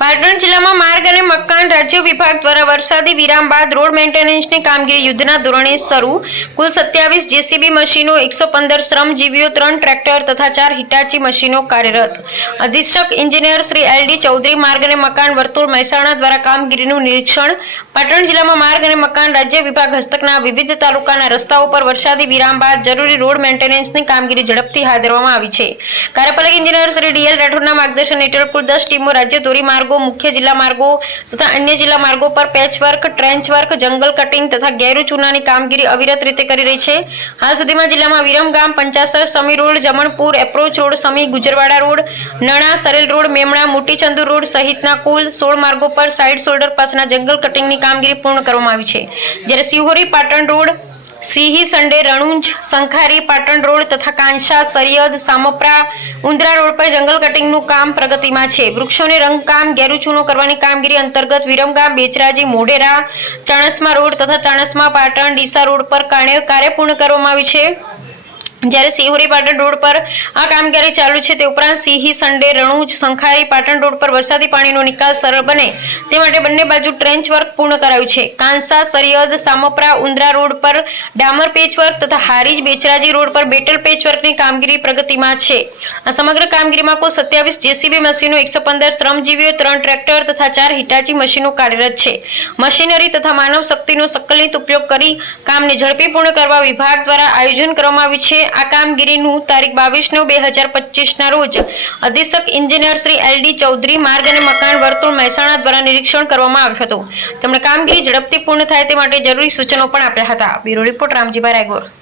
પાટણ જિલ્લામાં માર્ગ અને મકાન રાજ્ય વિભાગ દ્વારા વરસાદી વિરામ બાદ રોડ મેન્ટેનન્સની કામગીરી યુદ્ધના ધોરણે શરૂ. કુલ સત્યાવીસ જેસીબી મશીનો, એકસો પંદર શ્રમજીવીઓ ત્રણ ટ્રેક્ટર તથા ચાર હિટાચી મશીનો કાર્યરત. અધિક્ષક engineer Shri L D Chaudhari માર્ગ અને મકાન વર્તુળ મહેસાણા દ્વારા કામગીરીનું નિરીક્ષણ. પાટણ જિલ્લામાં માર્ગ અને મકાન રાજ્ય વિભાગ હસ્તકના વિવિધ તાલુકાના રસ્તાઓ પર વરસાદી વિરામ બાદ જરૂરી રોડ મેન્ટેનન્સની કામગીરી ઝડપથી હાથ ધરવામાં આવી છે. કાર્યપાલક ઇન્જિનિયર શ્રી ડીએલ રાઠોડના માર્ગદર્શન હેઠળ કુલ દસ ટીમો રાજ્ય ધોરી માર્ગો મુખ્ય જિલ્લા માર્ગો તથા અન્ય જિલ્લા માર્ગો પર પેચવર્ક ટ્રેન્ચ વર્ક જંગલ કટિંગ તથા ગેરુ ચૂનાની કામગીરી અવિરત રીતે કરી રહી છે. હાલ સુધીમાં જિલ્લામાં Viramgam Panchasar, Sami road, Jamanpur, approach road, Sami Gujarwada road, Nana, Sarel road, Memna Motichandu road સહિતના કુલ સોળ માર્ગો પર સાઇડ શોલ્ડર પાસના જંગલ કટિંગની કામગીરી પૂર્ણ કરવામાં આવી છે. જ્યારે સિહોરી, પાટણ રોડ સિંહી સંડે રણુંજ, સંખારી, પાટણ રોડ તથા કાંછા સરિયદ, સામપરા, ઉંદરા રોડ પર જંગલ કટિંગનું કામ પ્રગતિમાં છે. વૃક્ષોને રંગકામ ગેરુચૂનો કરવાની કામગીરી અંતર્ગત વિરમગામ, બેચરાજી, મોઢેરા, ચાણસમા રોડ તથા ચાણસમા પાટણ, ડીસા રોડ પર કાર્ય પૂર્ણ કરવામાં આવી છે. જ્યારે સિહોરી પાટણ રોડ પર આ કામગીરી ચાલુ છે, તે ઉપરાંત સિંહી, સંડે, રણુજ, સંખારી, પાટણ રોડ પર વરસાદી પાણીનો નિકાલ સરળ બને. તે માટે બંને બાજુ ટ્રેન્ચ વર્ક પૂર્ણ કરાયું છે. કાંસા, સરિયદ, સામપરા, ઉંદરા રોડ પર ડામર પેચવર્ક તથા હારીજ, બેચરાજી રોડ પર બેટલ પેચવર્કની કામગીરી પ્રગતિમાં છે. આ સમગ્ર કામગીરીમાં કુલ સત્યાવીસ જેસીબી મશીનો, એકસો પંદર શ્રમજીવીઓ, ત્રણ ટ્રેક્ટર તથા ચાર હિટાચી મશીનો કાર્યરત છે. મશીનરી તથા માનવ શક્તિનો સંકલિત ઉપયોગ કરી કામને ઝડપી પૂર્ણ કરવા વિભાગ દ્વારા આયોજન કરવામાં આવ્યું છે. આ કામગીરીનું તારીખ બાવીસ નવ બે હજાર પચીસના રોજ અધિક્ષક engineer Shri L D Chaudhari માર્ગ અને મકાન વર્તુળ મહેસાણા દ્વારા નિરીક્ષણ કરવામાં આવ્યું હતું. તેમણે કામગીરી ઝડપથી પૂર્ણ થાય તે માટે જરૂરી સૂચનો પણ આપ્યા હતા. Bureau report Ramjibhai Raigor.